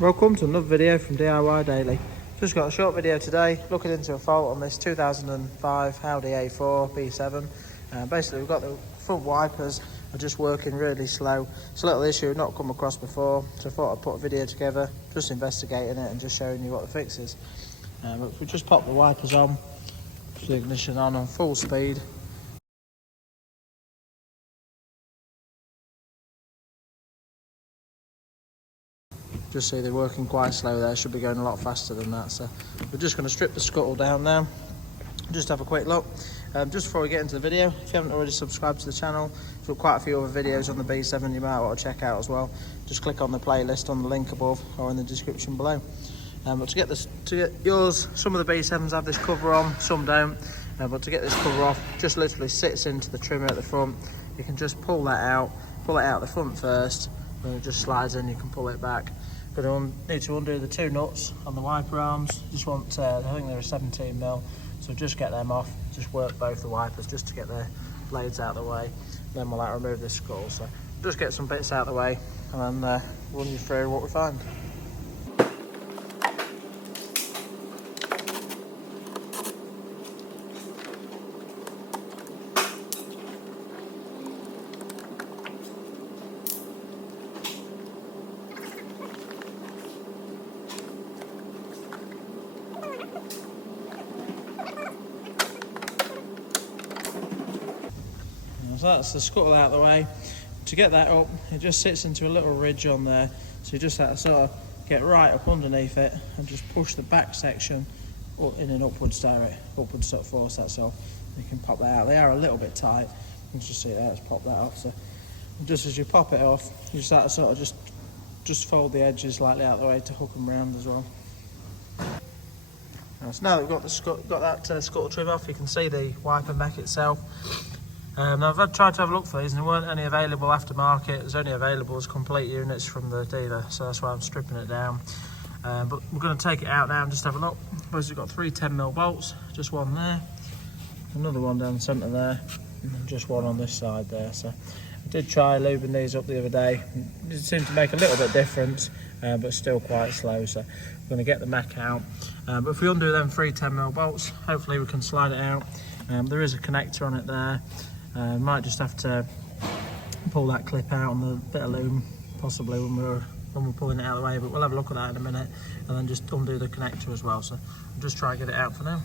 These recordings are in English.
Welcome to another video from DIY Daily. Just got a short video today looking into a fault on this 2005 Audi A4 B7. Basically we've got the front wipers are just working really slow. It's a little issue I've not come across before, so I thought I'd put a video together just investigating it and just showing you what the fix is. But if we just pop the wipers on, the ignition on full speed. Just see they're working quite slow there, should be going a lot faster than that. So we're just going to strip the scuttle down now, just have a quick look. Just before we get into the video, if you haven't already subscribed to the channel, we've got quite a few other videos on the B7 you might want to check out as well. Just click on the playlist on the link above or in the description below. But to get yours, some of the B7s have this cover on, some don't. But to get this cover off, just literally sits into the trimmer at the front. You can just pull that out the front first, and it just slides in, you can pull it back. But I need to undo the two nuts on the wiper arms. Just want, I think they're a 17mm, so just get them off. Just work both the wipers just to get the blades out of the way. Then we'll remove this scuttle. So just get some bits out of the way and then run you through what we find. So that's the scuttle out of the way. To get that up, it just sits into a little ridge on there, so you just have to sort of get right up underneath it and just push the back section in an upward sort of force, that's all. You can pop that out. They are a little bit tight. You can just see that, let's pop that off. So just as you pop it off, you just have to sort of just fold the edges slightly out of the way to hook them round as well. So now that we've got that scuttle trim off, you can see the wiper mech itself. Now I've tried to have a look for these and there weren't any available aftermarket. There's only available as complete units from the dealer, so that's why I'm stripping it down. But we're going to take it out now and just have a look. We've got 3 10mm bolts, just one there, another one down the centre there, and just one on this side there. So I did try lubing these up the other day. It seemed to make a little bit difference, but still quite slow. So I'm going to get the mech out. But if we undo them 3 10mm bolts, hopefully we can slide it out. There is a connector on it there. Might just have to pull that clip out on the bit of loom, possibly when we're pulling it out of the way, but we'll have a look at that in a minute, and then just undo the connector as well. So I'll just try and get it out for now.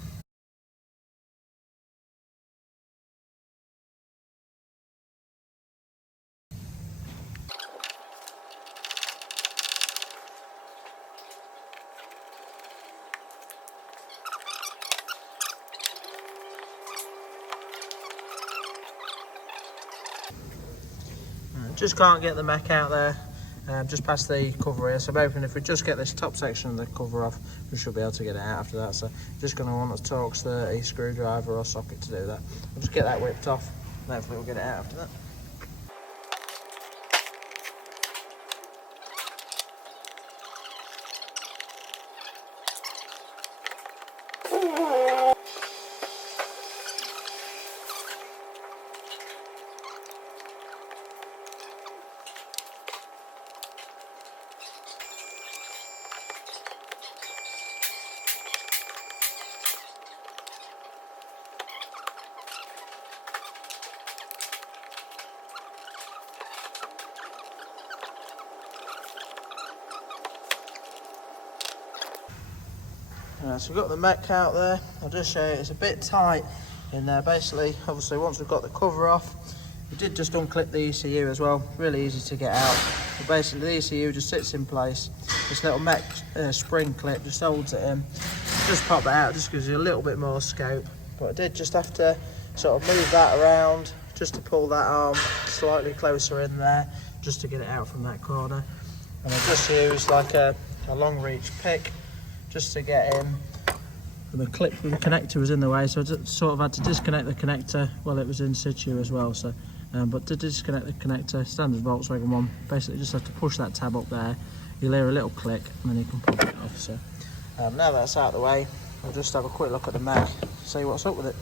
Just can't get the mech out there, just past the cover here, so I'm hoping if we just get this top section of the cover off, we should be able to get it out after that. So just going to want a Torx 30 screwdriver or socket to do that. I'll just get that whipped off and hopefully we'll get it out after that. So we've got the mech out there. I'll just show you, it's a bit tight in there. Basically, obviously once we've got the cover off, we did just unclip the ECU as well, really easy to get out. But basically the ECU just sits in place. This little mech spring clip just holds it in. Just pop that out, just gives you a little bit more scope. But I did just have to sort of move that around just to pull that arm slightly closer in there, just to get it out from that corner. And I just used like a long reach pick just to get in. The connector was in the way, so I just sort of had to disconnect the connector while it was in situ as well. So, but to disconnect the connector, standard Volkswagen one, basically just have to push that tab up there. You'll hear a little click, and then you can pop it off. So, now that's out of the way, I'll just have a quick look at the mech, see what's up with it.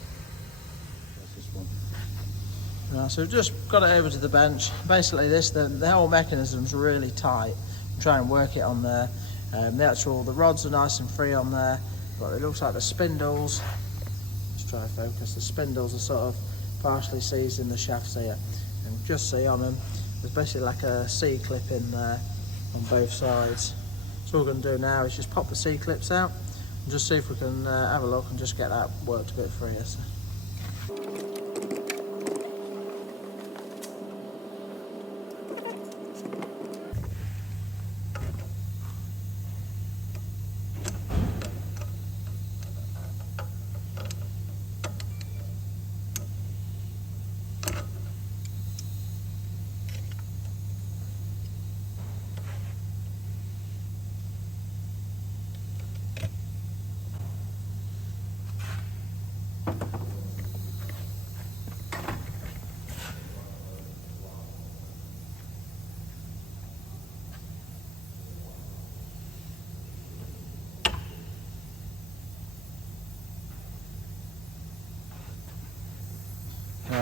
So we've just got it over to the bench. Basically the whole mechanism's really tight. Try and work it on there. The rods are nice and free on there, but it looks like the spindles, let's try to focus, the spindles are sort of partially seized in the shafts here, and just see on them there's basically like a C-clip in there on both sides. So what we're going to do now is just pop the C-clips out and just see if we can have a look and just get that worked a bit freer. So.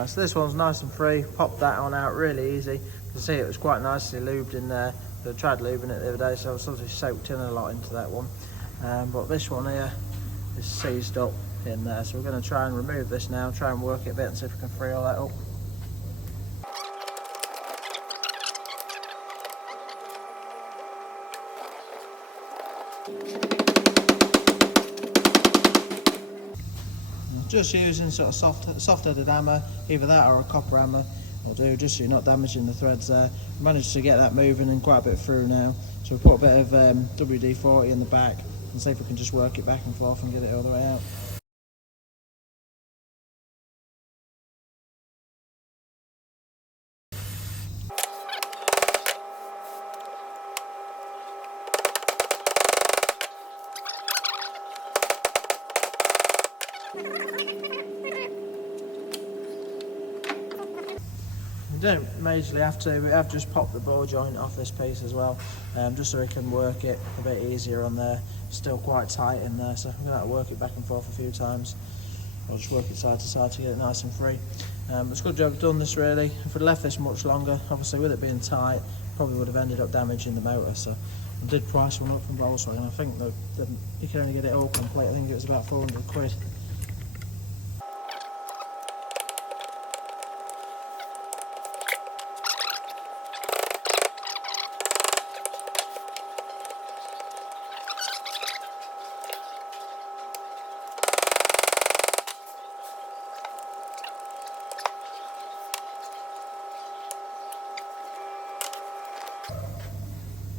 So this one's nice and free, popped that on out really easy. You can see it was quite nicely lubed in there. I tried lubing it the other day, so I was sort of soaked in a lot into that one. But this one here is seized up in there, so we're going to try and remove this now, try and work it a bit and see if we can free all that up. Just using sort of soft-headed hammer, either that or a copper hammer will do, just so you're not damaging the threads there. Managed to get that moving and quite a bit through now. So we put a bit of WD-40 in the back and see if we can just work it back and forth and get it all the way out. You don't majorly have to, we have just popped the ball joint off this piece as well, just so we can work it a bit easier on there. Still quite tight in there, so I'm going to have to work it back and forth a few times. I'll just work it side to side to get it nice and free. It's a good job done this really. If we'd left this much longer, obviously with it being tight, probably would have ended up damaging the motor. So I did price one up from Volkswagen. I think that you can only get it all complete. I think it was about 400 quid.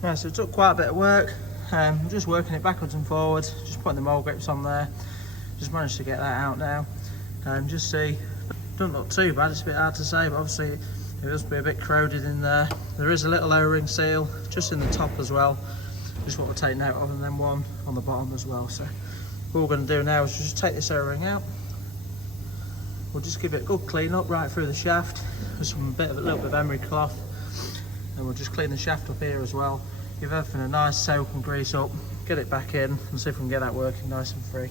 Right, so it took quite a bit of work. Just working it backwards and forwards, just putting the mold grips on there. Just managed to get that out now. Just see, doesn't look too bad, it's a bit hard to say, but obviously it must be a bit corroded in there. There is a little O-ring seal just in the top as well, just what we're taking out of, and then one on the bottom as well. So what we're going to do now is just take this O-ring out. We'll just give it a good clean up right through the shaft with a little bit of emery cloth, and we'll just clean the shaft up here as well. Give everything a nice soak and grease up, get it back in and see if we can get that working nice and free.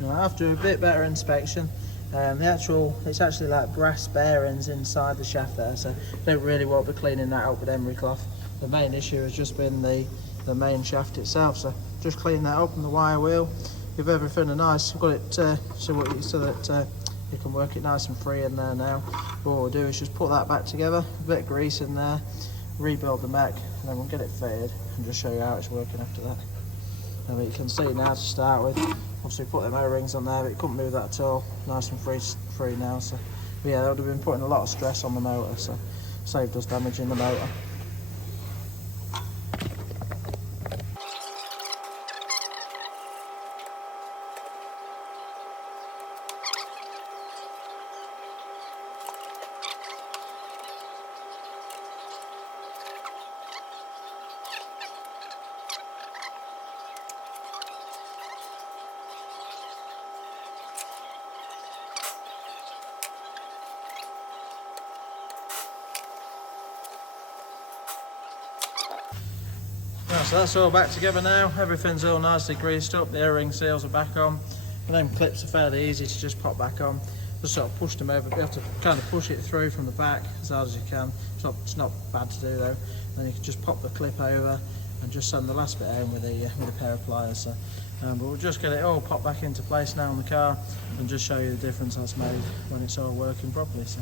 Now after a bit better inspection, it's actually like brass bearings inside the shaft there, so don't really want to be cleaning that up with emery cloth. The main issue has just been the main shaft itself, so just clean that up and the wire wheel. Give everything a nice, got it so that you can work it nice and free in there now. What we'll do is just put that back together, a bit of grease in there, rebuild the mech, and then we'll get it fitted and just show you how it's working after that. And you can see now to start with, obviously put them O-rings on there, but you couldn't move that at all, nice and free now. So yeah, that would have been putting a lot of stress on the motor, so saved us damaging the motor. Right, so that's all back together now, everything's all nicely greased up, the O-ring seals are back on, and them clips are fairly easy to just pop back on. just sort of pushed them over. You have to kind of push it through from the back as hard as you can. It's not bad to do though. Then you can just pop the clip over and just sand the last bit in with a pair of pliers. So, but we'll just get it all popped back into place now on the car and just show you the difference that's made when it's all working properly. So.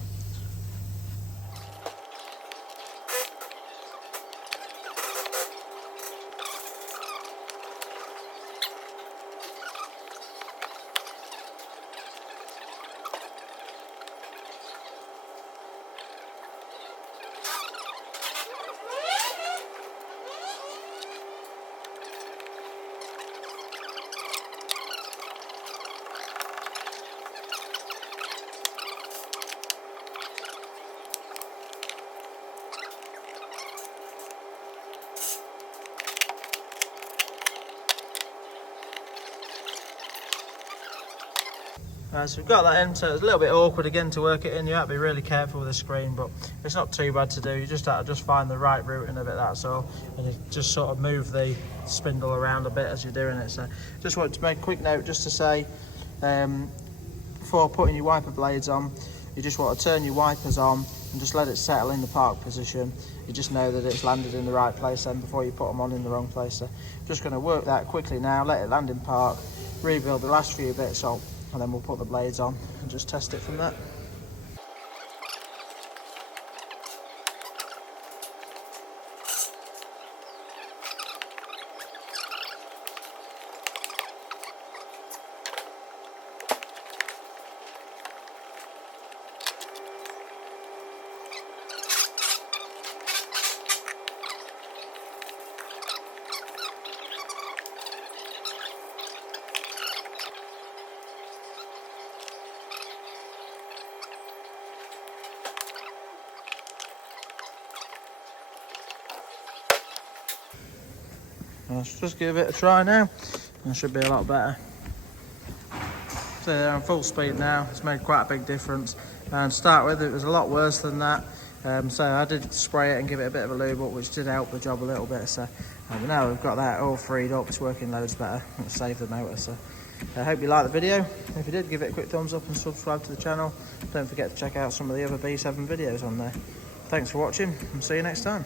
So we've got that in, so it's a little bit awkward again to work it in. You have to be really careful with the screen, but it's not too bad to do. You just have to find the right routing of it, that's all. And you just sort of move the spindle around a bit as you're doing it. So just wanted to make a quick note just to say, before putting your wiper blades on, you just want to turn your wipers on and just let it settle in the park position. You just know that it's landed in the right place then before you put them on in the wrong place. So just going to work that quickly now, let it land in park, rebuild the last few bits on, and then we'll put the blades on and just test it from that. Let's just give it a try now, and it should be a lot better. So they're on full speed now. It's made quite a big difference. And to start with, it was a lot worse than that. So I did spray it and give it a bit of a lube up, which did help the job a little bit. So but now we've got that all freed up. It's working loads better. It saved the motor. So I hope you liked the video. If you did, give it a quick thumbs up and subscribe to the channel. Don't forget to check out some of the other B7 videos on there. Thanks for watching, and see you next time.